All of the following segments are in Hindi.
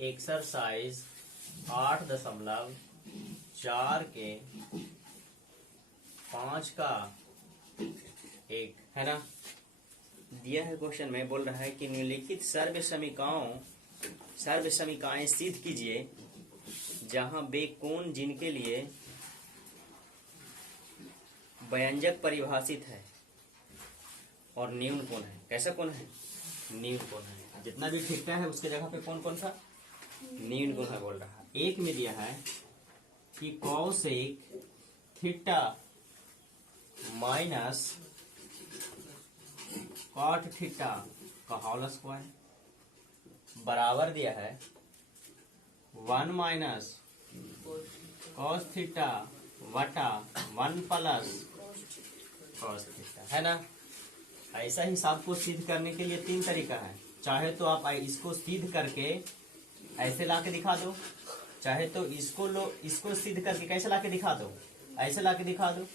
एक्सरसाइज 8.4 के 5 का 1 है ना। दिया है क्वेश्चन में, बोल रहा है कि निम्नलिखित सर्व समीकाएं सिद्ध कीजिए जहां वे कोण जिनके लिए व्यंजक परिभाषित है और न्यून कोण है। कैसा कोण है? न्यून कोण है। जितना भी थीटा है उसके जगह पे कौन कौन सा न्यून कोण है बोल रहा है। एक में दिया है कि cosec theta minus cot theta का होल स्क्वायर बराबर दिया है 1 माइनस कॉस थीटा वटा 1 प्लस कॉस थीटा, है ना। ऐसा ही हिसाब को सिद्ध करने के लिए 3 तरीका है। चाहे तो आप इसको सिद्ध करके ऐसे लाके दिखा दो, चाहे तो इसको सिद्ध करके कैसे लाके दिखा दो, ऐसे लाके दिखा दो,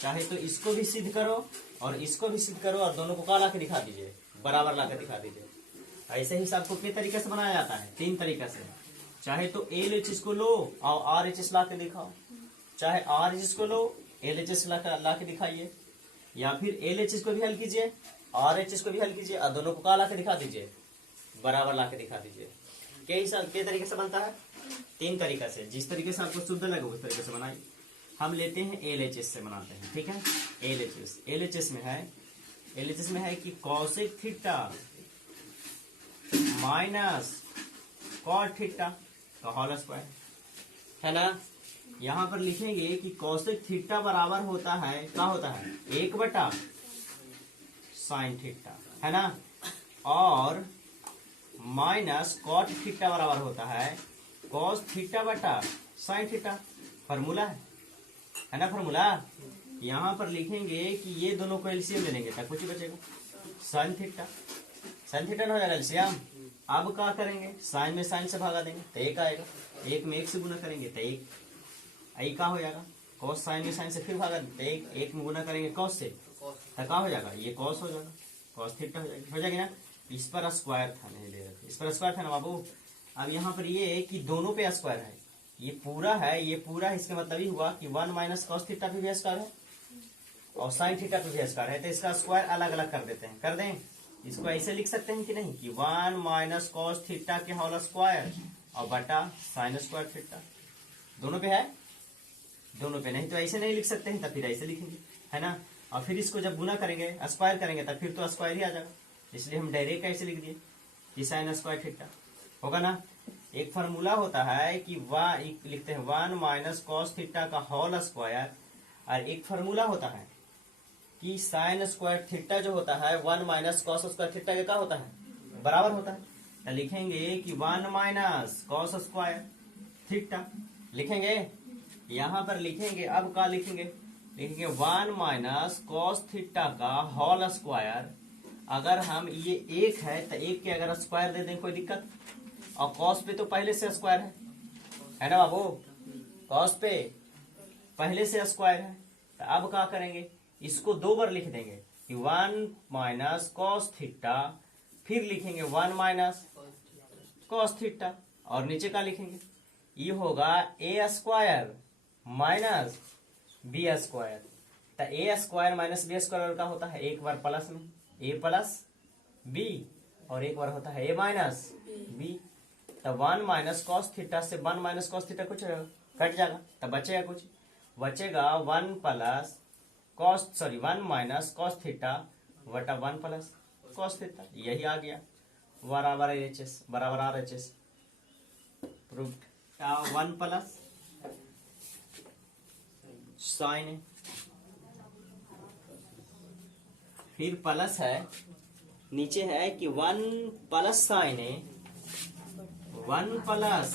चाहे तो इसको भी सिद्ध करो और इसको भी सिद्ध करो और दोनों को का लाके दिखा दीजिए, बराबर लाके दिखा दीजिए। ऐसे हिसाब को किस तरीके से बनाया जाता है? 3 तरीके से। चाहे तो LHS को लो और RHS लाके दिखाओ, चाहे RHS को लो LHS लाके दिखाइए, या फिर LHS को भी हल कीजिए RHS को भी हल कीजिए और दोनों को का लाके दिखा दीजिए, बराबर लाके दिखा दीजिए। के तरीके से बनता है? 3 तरीके से। जिस तरीके से आपको शुद्ध लगे उस तरीके से बनाइए। हम लेते हैं LHS से बनाते हैं, ठीक है। LHS में है कि cosec theta minus cot theta का होल स्क्वायर, है ना। यहां पर लिखेंगे कि कॉसेक थीटा बराबर होता है, क्या होता है? 1 बटा साइन थीटा, है ना। और माइनस कॉट थीटा बराबर होता है कॉस थीटा बटा साइन थीटा। फॉर्मूला है ना फॉर्मूला। यहां पर लिखेंगे कि ये दोनों को एलसीएम ले लेंगे तब कुछ ही बचेगा, साइन थीटा न हो जाएगा एलसीएम। अब क्या करेंगे? साइन में साइन से भागा देंगे तो 1 आएगा, 1 में 1 से गुना करेंगे तो 1 क्या हो जाएगा? कॉस साइन में साइन से फिर भागा देंगे, 1 में गुना करेंगे कॉस से तो क्या हो जाएगा? ये कॉस हो जाएगा, कॉस थीटा हो जाएगी ना। इस पर स्क्वायर था, नहीं ले रहे, इस पर स्क्वायर था ना बाबू। अब यहाँ पर ये कि दोनों पे स्क्वायर है, ये पूरा है, ये पूरा है, इसका मतलब ही हुआ कि 1 माइनस कॉस थीटा पे भी स्क्वायर है और साइन थीटा पे भी स्क्वायर है, तो इसका स्क्वायर अलग अलग कर देते हैं। कर दें? इसको ऐसे लिख सकते हैं कि नहीं कि 1 माइनस कॉस थीटा के होल स्क्वायर और बटा साइन स्क्वायर थीटा। दोनों पे है, दोनों पे नहीं तो ऐसे नहीं लिख सकते हैं, तब फिर ऐसे लिखेंगे, है ना। और फिर इसको जब गुना करेंगे स्क्वायर करेंगे तब फिर तो स्क्वायर ही आ जाएगा, इसलिए हम डायरेक्ट ऐसे लिख दिए कि साइन स्क्वायर थीटा होगा ना। एक फार्मूला होता है कि लिखते हैं 1 माइनस कॉस थीटा का होल स्क्वायर, और एक फार्मूला होता है कि साइन स्क्वायर थीटा जो होता है 1 माइनस कॉस स्क्वायर थीटा के क्या होता है? बराबर होता है। तो लिखेंगे कि 1 माइनस कॉस स्क्वायर थीटा लिखेंगे, यहां पर लिखेंगे। अब क्या लिखेंगे? 1 माइनस कॉस थीटा का होल स्क्वायर। अगर हम ये 1 है तो 1 के अगर स्क्वायर दे दें कोई दिक्कत? और कॉस पे तो पहले से स्क्वायर है ना बाबू, कॉस पे पहले से स्क्वायर है। तो अब क्या करेंगे? इसको 2 बार लिख देंगे कि 1 माइनस कॉस थीटा, फिर लिखेंगे 1 माइनस कॉस थीटा, और नीचे क्या लिखेंगे? ये होगा ए स्क्वायर माइनस बी स्क्वायर। तो ए स्क्वायर माइनस बी स्क्वायर का होता है एक बार प्लस में ए प्लस बी, और एक बार होता है ए माइनस बी। तो 1 माइनस कॉस थीटा से 1 माइनस कॉस थीटा कुछ कट जाएगा, तब बचेगा कुछ, बचेगा 1 माइनस कॉस थीटा बटा 1 प्लस कॉस थीटा। यही आ गया बराबर RHS प्रूव्ड। 1 प्लस साइन, फिर प्लस है, नीचे है कि 1 प्लस साइन ए, 1 प्लस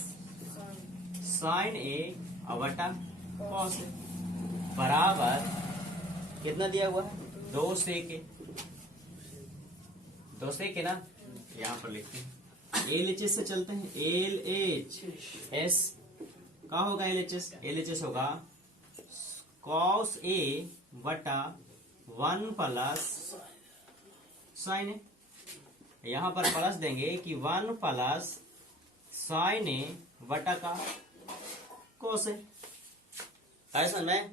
साइन ए बटा कॉस ए बराबर कितना दिया हुआ है? 2 सेक ना। यहाँ पर लिखते हैं LHS से चलते हैं। LHS क्या होगा? LHS होगा कॉस ए बटा 1 प्लस साइन ए। यहाँ पर प्लस देंगे कि 1 प्लस साइन ए बटा का कोस ए। ऐसा में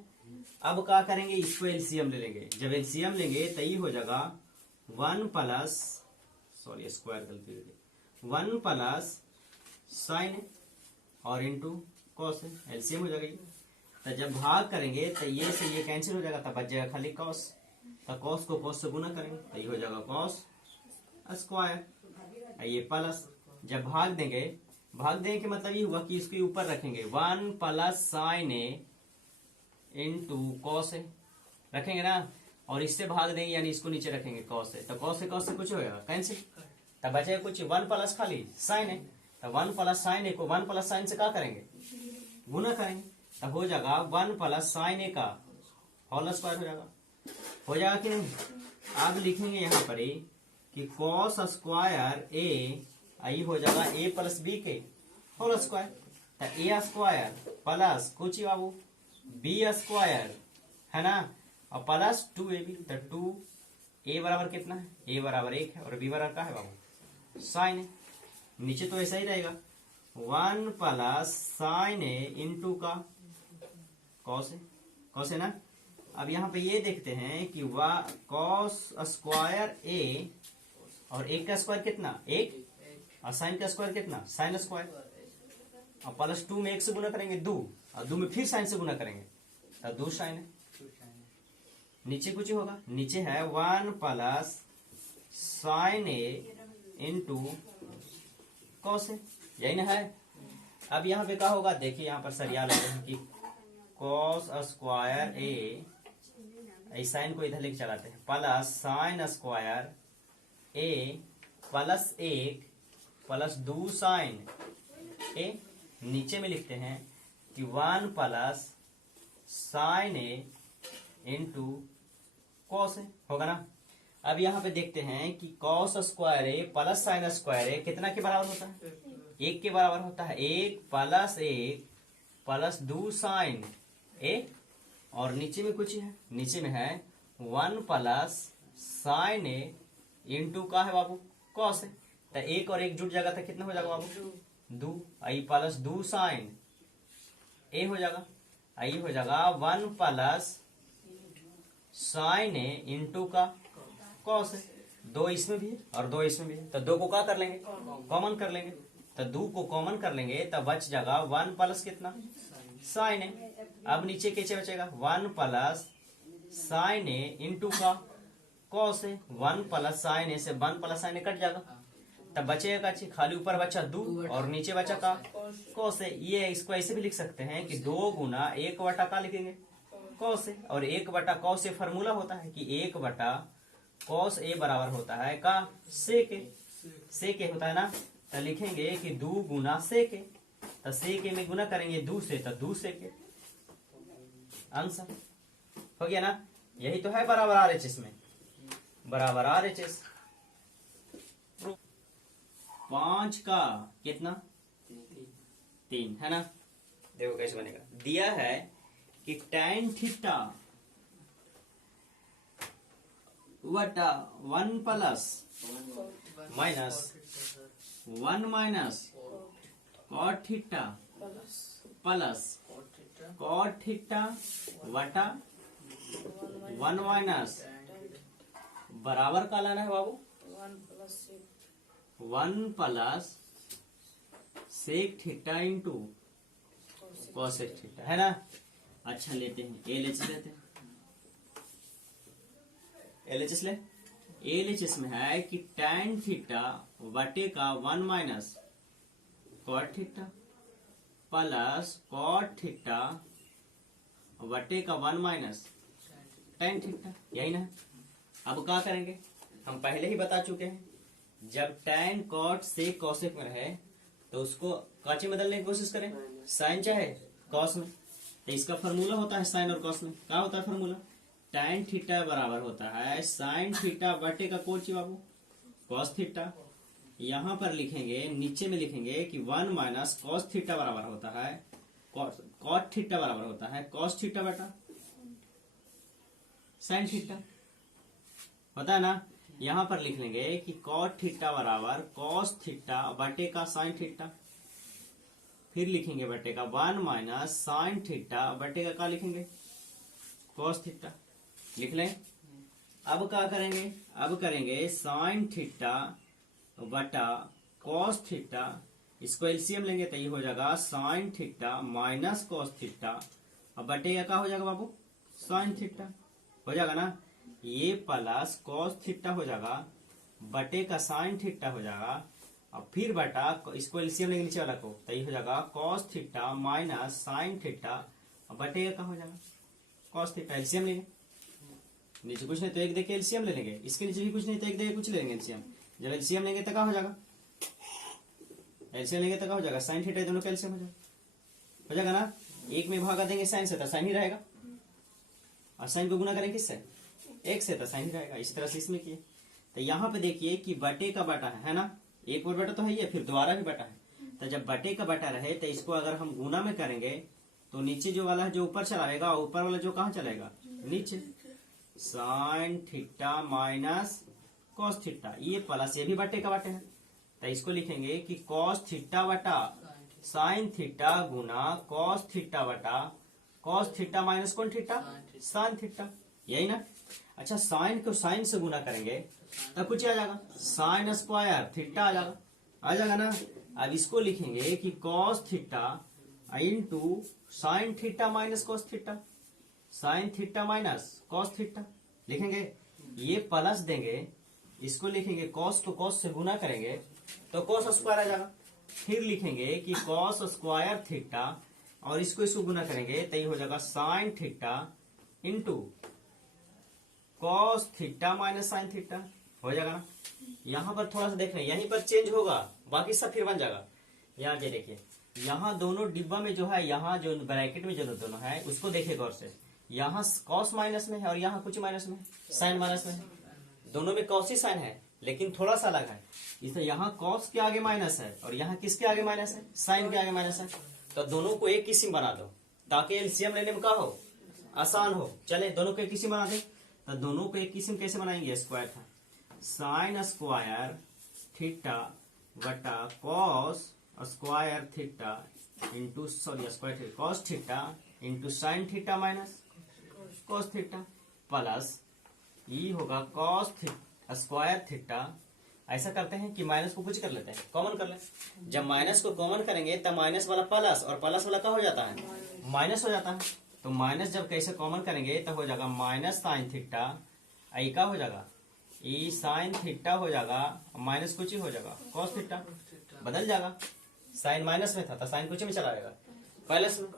अब क्या करेंगे, इसको एलसीएम ले लेंगे। जब एलसीएम लेंगे तो ये हो जाएगा 1 प्लस, सॉरी स्क्वायर गलती हो गई, 1 प्लस साइन ए और इंटू कॉस है, एलसीएम हो जाएगा ये। तो जब भाग करेंगे तो ये से ये कैंसिल हो जाएगा, तब बच जाएगा खाली कॉस। तो कॉस को कॉस से गुना करेंगे तो ये हो जाएगा कॉस स्क्वायर, ये प्लस। जब भाग देंगे के मतलब ये हुआ कि इसके ऊपर रखेंगे 1 plus sign A into cos A, रखेंगे ना, और इससे भाग देंगे यानी इसको नीचे रखेंगे कॉस ए, तो कॉस से कुछ होगा कैंसिल, तब बचेगा कुछ 1 प्लस खाली साइन ए। तो 1 प्लस साइन ए को 1 प्लस साइन से क्या करेंगे, गुना करेंगे, तब हो जाएगा 1 प्लस साइन ए का होल स्क्वायर हो जाएगा कि नहीं। अब लिखेंगे यहाँ पर कि कॉस स्क्वायर ए, आई हो जाएगा ए प्लस बी के होल स्क्वायर, तो ए स्क्वायर प्लस कुछ ही बाबू बी स्क्वायर है ना, और प्लस 2ab, तो 2a बराबर कितना है, a बराबर 1 है और b बराबर क्या है बाबू साइन है। नीचे तो ऐसा ही रहेगा 1 प्लस साइन ए इंटू का कॉस है ना। अब यहाँ पे ये देखते हैं कि कॉस स्क्वायर ए और 1 का स्क्वायर कितना 1, और साइन का स्क्वायर कितना साइन स्क्वायर, और प्लस 2 में 1 से गुना करेंगे 2, और 2 में फिर साइन से गुना करेंगे तो 2 साइन है। नीचे कुछ होगा, नीचे है 1 प्लस साइन ए इंटू कॉस है, यही ना है। अब यहाँ पे क्या होगा, देखिए यहाँ पर सरिया लगे हैं कि कॉस स्क्वायर ए, साइन को इधर लेके चलाते हैं, प्लस साइन स्क्वायर ए प्लस 1 प्लस 2 साइन ए। नीचे में लिखते हैं कि 1 plus sign A into cos A, होगा ना। अब यहाँ पे देखते हैं कि कॉस स्क्वायर ए प्लस साइन स्क्वायर ए कितना के बराबर होता है, 1 के बराबर होता है, 1 प्लस 2 साइन ए, और नीचे में कुछ है, नीचे में है 1 प्लस साइन ए इंटू का है बाबू कॉस है, तो 1 और 1 जुट जाएगा तो कितना हो जाएगा बाबू 2, आई प्लस 2 साइन ए हो जाएगा, आई हो जाएगा 1 प्लस साइन ए इंटू का कॉस है। 2 इसमें भी है और 2 इसमें भी है, तो 2 को क्या कर लेंगे कॉमन कर लेंगे, तो 2 को कॉमन कर लेंगे तब बच जाएगा 1 प्लस कितना साइन ए। अब नीचे कैसे बचेगा 1 प्लस साइन ए इंटू का कॉस है, 1 प्लस साइन ए से 1 प्लस साइन ए कट जाएगा, तब बचेगा खाली ऊपर बचा 2 और नीचे बचा का कॉस है। ये इसको ऐसे भी लिख सकते हैं कि 2 गुना 1 बटा का लिखेंगे कॉस ए, और 1 बटा कॉस ए फॉर्मूला होता है कि 1 बटा कॉस ए बराबर होता है का सेक ए होता है ना, तो लिखेंगे कि 2 गुना सेक ए, तो सेक ए में गुना करेंगे 2 से, तो 2 सेक ए, आंसर हो गया ना। यही तो है बराबर RHS में, बराबर RHS 5 का कितना 3 है ना। देखो कैसे बनेगा, दिया है कि tan थीटा बटा 1 plus minus 1 minus cot theta plus cot theta बटा 1 माइनस बराबर का लाना है बाबू 1 plus sec theta into cosec theta है ना। अच्छा लेते हैं LHS लेते हैं, LHS ले, LHS में है कि tan थीटा बटे का 1 minus cot theta plus cot theta बटे का 1 माइनस tan थीटा, यही ना। अब क्या करेंगे, हम पहले ही बता चुके हैं, जब tan कॉट से कॉसेक में रहे तो उसको काचे में बदलने की कोशिश करें, साइन चाहे कॉस में, तो इसका फॉर्मूला होता है साइन और कॉस में, क्या होता है फॉर्मूला, tan थीटा बराबर होता है साइन थीटा बटे का कोची बाबू कॉस थीटा। यहाँ पर लिखेंगे, नीचे में लिखेंगे कि 1 माइनस कॉस थीटा बराबर होता है कॉट थीटा बराबर होता है कॉस थीटा बटा साइन थीटा, होता है ना। यहाँ पर लिख लेंगे कि कॉट थीटा बराबर कॉस थीटा बटे का साइन थीटा, फिर लिखेंगे बटे का 1 माइनस साइन थीटा बटे का क्या लिखेंगे कॉस थीटा लिख लें। अब क्या करेंगे, अब करेंगे साइन थीटा बटा कॉस थीटा, इसको एलसीएम लेंगे तो ये हो जाएगा sign theta minus cos theta, अब बटे का क्या हो जाएगा बाबू साइन थीटा हो जाएगा ना, ये प्लस कॉस थीटा हो जाएगा बटे का साइन थीटा हो जाएगा, अब फिर बटा इसको एलसीएम लेंगे नीचे वाला को तो ये हो जाएगा cos theta minus sine theta, अब बटे का क्या हो जाएगा कॉस थीटा, एलसीएम लेंगे नीचे कुछ नहीं तो एक देखे एलसीएम ले लेंगे, इसके नीचे भी कुछ नहीं तो एक देखे कुछ ले लेंगे एलसीएम, जब एलसीएम लेंगे तो क्या हो जाएगा एलसीएम लेंगे तो क्या हो जाएगा साइन थीटा, दोनों का एलसीएम हो जाएगा ना, एक में भागा देंगे साइन से तो साइन ही रहेगा और साइन को गुना करेंगे किससे एक से तो साइन ही रहेगा, इस तरह से इसमें किए तो यहाँ पे देखिए कि बटे का बटा है ना, एक और बटा तो है ही है फिर दोबारा भी बटा है, तो जब बटे का बटा रहे तो इसको अगर हम गुना में करेंगे तो नीचे जो वाला है जो ऊपर चलाएगा ऊपर वाला जो कहाँ चलेगा नीचे, sign theta minus cos theta, ये प्लस ये भी बटे का बटे है तो इसको लिखेंगे कि कॉस थीटा बटा साइन थीटा गुना कॉस थीटा बटा कॉस थीटा माइनस कौन थीटा साइन थीटा, यही ना। अच्छा साइन को साइन से गुना करेंगे तब कुछ आ जाएगा साइन स्क्वायर थीटा आ जाएगा ना, अब इसको लिखेंगे कि cos theta into sine theta minus cos theta, sign theta minus cos theta लिखेंगे, ये प्लस देंगे इसको लिखेंगे कॉस को कॉस से गुना करेंगे तो कॉस स्क्वायर आ जाएगा, फिर लिखेंगे कि कॉस स्क्वायर थीटा और इसको गुना करेंगे तो ये हो जाएगा sign theta into cos theta minus sine theta हो जाएगा ना। यहाँ पर थोड़ा सा देख रहे हैं यहीं पर चेंज होगा बाकी सब फिर बन जाएगा, यहाँ ये देखिए यहाँ दोनों डिब्बा में जो है यहाँ जो ब्रैकेट में जो दोनों है उसको देखिए गौर से, यहाँ कॉस माइनस में है और यहाँ कुछ माइनस में साइन माइनस में है, दोनों में कॉस ही साइन है लेकिन थोड़ा सा अलग है, इसलिए यहाँ कॉस के आगे माइनस है और यहाँ किसके आगे माइनस है साइन के आगे माइनस है, तो दोनों को एक किस्म बना दो ताकि एलसीएम लेने में क्या हो आसान हो, चले दोनों को एक किस्म बना दे, तो दोनों को एक किस्म कैसे बनाएंगे स्क्वायर था साइन स्क्वायर थीटा बटा cos square theta into sorry square cos theta into sine theta minus cos theta plus ये होगा कॉस स्क्वायर थीटा, ऐसा करते हैं कि माइनस को कुछ कर लेते हैं कॉमन कर ले, जब माइनस को कॉमन करेंगे तब माइनस वाला प्लस और प्लस वाला क्या हो जाता है माइनस हो जाता है, तो माइनस जब कैसे कॉमन करेंगे तब हो जाएगा माइनस साइन थीटा, आई का हो जाएगा ई साइन थीटा हो जाएगा माइनस कुछ ही हो जाएगा कॉस थीटा, बदल जाएगा साइन माइनस में था तो साइन कुछ में चला जाएगा प्लस में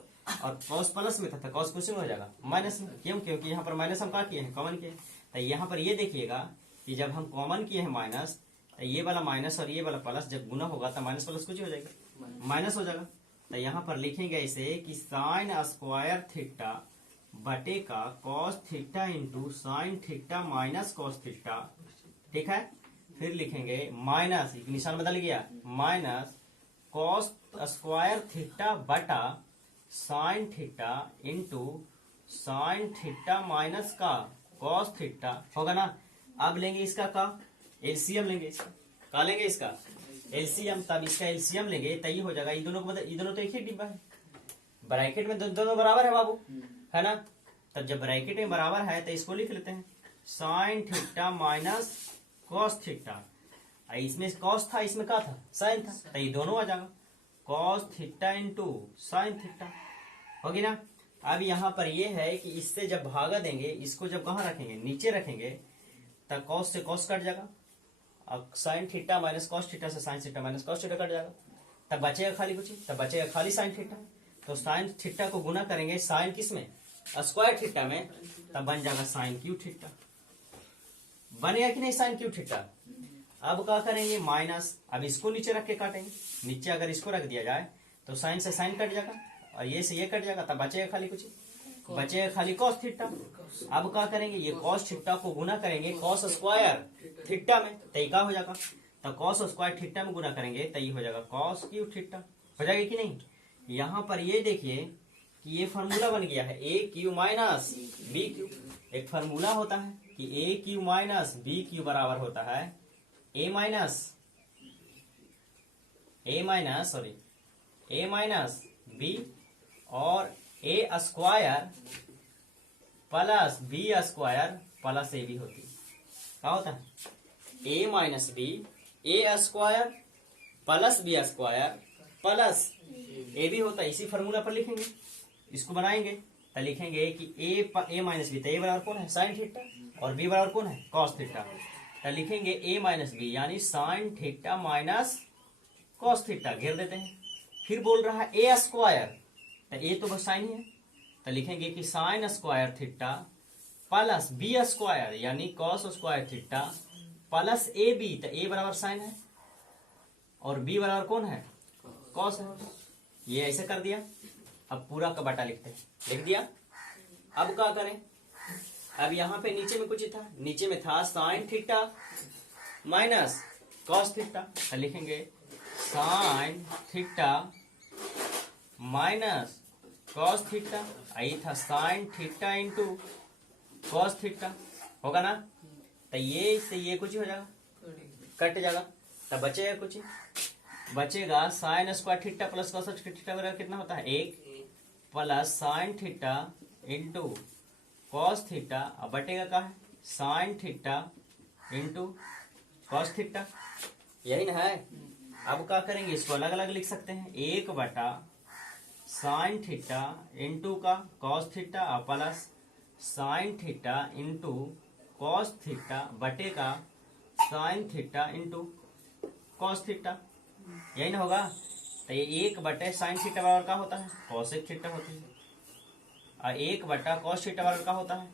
और कॉस प्लस में था तो कॉस कुछ में हो जाएगा माइनस में, क्यों क्योंकि यहाँ पर माइनस हम क्या किए हैं कॉमन किए, तो यहाँ पर ये देखिएगा कि जब हम कॉमन किए हैं माइनस तो ये वाला माइनस और ये वाला प्लस जब गुना होगा तो माइनस प्लस कुछ हो जाएगा माइनस हो जाएगा, तो यहाँ पर लिखेंगे ऐसे कि साइन स्क्वायर थीटा बटे का cos theta into sine theta minus cos theta, ठीक है, फिर लिखेंगे माइनस निशान बदल गया माइनस कॉस स्क्वायर थीटा बटा sine theta into sine theta minus का कॉस थीटा होगा ना। अब लेंगे इसका का एलसीएम लेंगे, इसका का लेंगे इसका एलसीएम, तब इसका एलसीएम लेंगे तो ये हो जाएगा, ये दोनों तो एक ही डिब्बा है, ब्रैकेट में दोनों बराबर है बाबू है ना, तब जब ब्रैकेट में बराबर है तो इसको लिख लेते हैं sign theta minus cos theta, इसमें कॉस था इसमें क्या था साइन था, तो ये दोनों आ जाएगा cos theta into sine theta होगी ना। अब यहाँ पर ये है कि इससे जब भागा देंगे इसको जब कहाँ रखेंगे नीचे रखेंगे तब कॉस से कॉस कट जाएगा, अब sine theta minus cos theta से sine theta minus cos theta cut जाएगा, तब बचेगा खाली कुछ, तब बचेगा खाली साइन थीटा, तो साइन थीटा को गुना करेंगे साइन किस में स्क्वायर थीटा में, तब बन जाएगा साइन क्यू थीटा, बनेगा कि नहीं साइन क्यू थीटा। अब क्या करेंगे माइनस, अब इसको नीचे रख के काटेंगे, नीचे अगर इसको रख दिया जाए तो साइन से साइन कट जाएगा और ये से ये कट जाएगा, तब बचेगा खाली कुछ, बचेगा खाली कॉस थीटा। अब क्या करेंगे ये कॉस थीटा को गुना करेंगे कॉस स्क्वायर थीटा में, तो क्या हो जाएगा, तो कॉस स्क्वायर थीटा में गुना करेंगे तो ये हो जाएगा कॉस क्यू थीटा, हो जाएगा कि नहीं। यहाँ पर ये देखिए कि ये फॉर्मूला बन गया है a cube minus b cube, एक फॉर्मूला होता है कि a cube minus b cube बराबर होता है a minus a minus b और a square plus b square plus a b होती है। क्या होता है? A minus b a square plus b square plus a b होता है। इसी फॉर्मूला पर लिखेंगे, इसको बनाएंगे तो लिखेंगे कि ए माइनस बी, तो ए बराबर कौन है? साइन थीटा, और बी बराबर कौन है? Cos theta. तो लिखेंगे ए माइनस बी यानी sign theta minus cos theta, घेर देते हैं। फिर बोल रहा है ए स्क्वायर, तो ए तो बस साइन ही है, तो लिखेंगे कि sine square theta plus b square यानी cos square theta plus a b, तो ए बराबर साइन है और बी बराबर कौन है? कॉस है। ये ऐसे कर दिया। अब पूरा का बटा लिखते हैं, लिख दिया। अब क्या करें? अब यहाँ पे नीचे में कुछ था, नीचे में था sine theta minus cos theta, तो लिखेंगे sine theta minus cos theta. आई था sine theta into cos theta, होगा ना? तो ये से ये कुछ ही हो जाएगा, कट जाएगा, तो बचेगा कुछ ही, बचेगा sign square theta plus cos theta बराबर कितना होता है? 1 plus sine theta into cos theta, अब बटेगा क्या है? Sign theta into cos theta, यही ना है। अब क्या करेंगे? इसको अलग अलग लिख सकते हैं। 1 बटा साइन थीटा इंटू का cos theta plus sine theta into cos theta बटेगा sine theta into cos theta, यही ना होगा। तो ये 1 बटे साइन थीटा बराबर का होता है? कॉसेक थीटा होती है, और 1 बटा कॉस थीटा बराबर का होता है?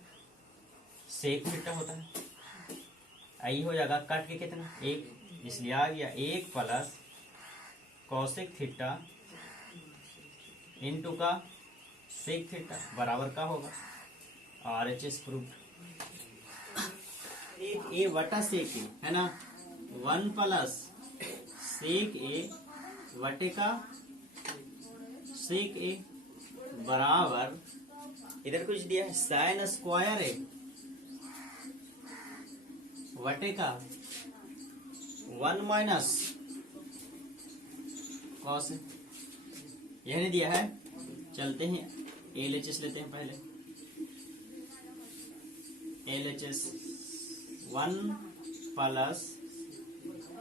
सेक थीटा होता है। आई हो जाएगा कट के कितना? 1, इसलिए आ गया 1 प्लस कॉसेक थीटा इंटू का सेक थीटा बराबर का होगा RHS प्रूफ। एक ए बटा सेक ए है ना, 1 प्लस सेक ए बटे का सेक ए बराबर, इधर कुछ दिया है साइन स्क्वायर ए बटे का 1 माइनस कॉस, यह नहीं दिया है। चलते हैं LHS लेते हैं पहले। LHS 1 प्लस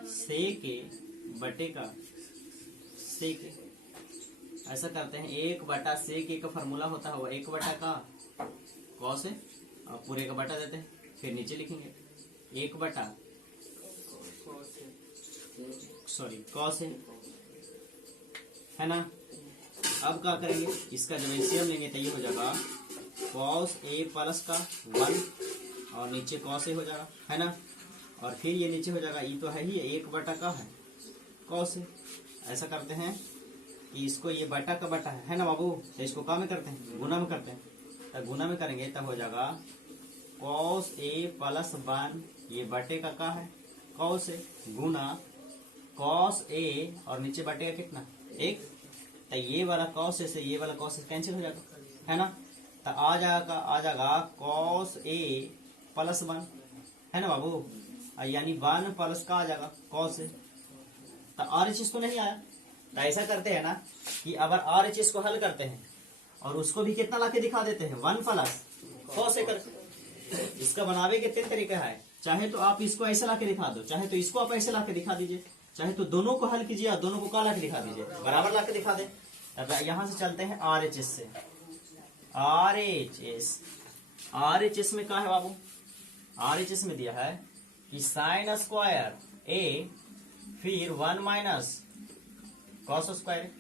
सेक ए बटे का सेक ए, ऐसा करते हैं। 1 बटा सेक ए का फॉर्मूला होता है 1 बटा का कॉस है, और पूरे का बटा देते हैं, फिर नीचे लिखेंगे 1 बटा कॉस है ना। अब क्या करेंगे? इसका जब एलसीएम लेंगे तो ये हो जाएगा कॉस ए प्लस का 1 और नीचे कॉस ए हो जाएगा, है ना। और फिर ये नीचे हो जाएगा, ये तो है ही 1 बटा का है कॉस ए। ऐसा करते हैं कि इसको ये बटा का बटा है ना बाबू, तो इसको क्या में करते हैं? गुना में करते हैं। तो गुना में करेंगे तब हो जाएगा कॉस ए प्लस 1, ये बटे का क्या है? Cos A, Guna cos A और नीचे बटेगा कितना? 1। तो ये वाला कॉस ए से ये वाला कॉस ए कैंसिल हो जाएगा, है ना। तो आ जाएगा कॉस ए प्लस 1, है ना बाबू, यानी 1 प्लस का आ जाएगा कॉस ए। तो RHS तो नहीं आया। तो ऐसा करते हैं ना कि अगर RHS को हल करते हैं और उसको भी कितना ला के दिखा देते हैं? 1 प्लस कॉस ए करके। इसका बनावे के 3 तरीका है। चाहे तो आप इसको ऐसे ला के दिखा दो, चाहे तो इसको आप ऐसे ला के दिखा दीजिए, चाहे तो दोनों को हल कीजिए और दोनों को का ला के दिखा दीजिए, बराबर ला के दिखा दे। अब यहां से चलते हैं RHS से। RHS में क्या है बाबू? RHS में दिया है कि साइन स्क्वायर ए फिर 1 minus cos square.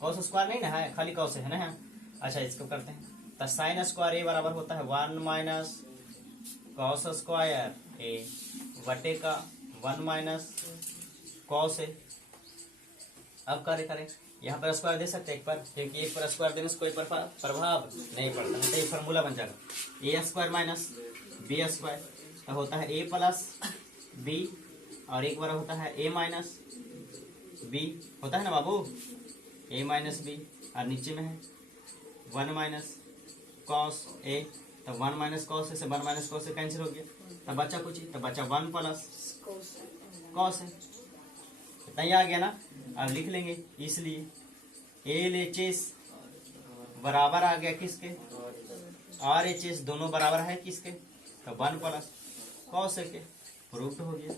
Cos square नहीं ना है, खाली कॉस है ना। अच्छा, इसको करते हैं। तो साइन स्क्वायर ए बराबर होता है 1 माइनस कॉस स्क्वायर ए बटे का 1 माइनस कॉस ए। अब करें यहाँ पर स्क्वायर दे सकते हैं एक पर, क्योंकि एक पर स्क्वायर देने से कोई प्रभाव नहीं पड़ता, तो ये फॉर्मूला बन जाएगा ए स्क्वायर माइनस बी स्क्वायर। तो होता है ए प्लस बी और एक बार होता है ए माइनस बी, होता है ना बाबू, ए माइनस बी, और नीचे में है 1 माइनस कॉस ए। तो 1 माइनस कॉस ए से 1 माइनस कॉस ए कैंसिल हो गया, तब बचा कुछ ही, तब बचा 1 प्लस कॉस ए। इतना ही आ गया ना। अब लिख लेंगे, इसलिए LHS बराबर आ गया किसके, RHS दोनों बराबर है किसके, तो 1 प्लस cos के, प्रूफ हो गया।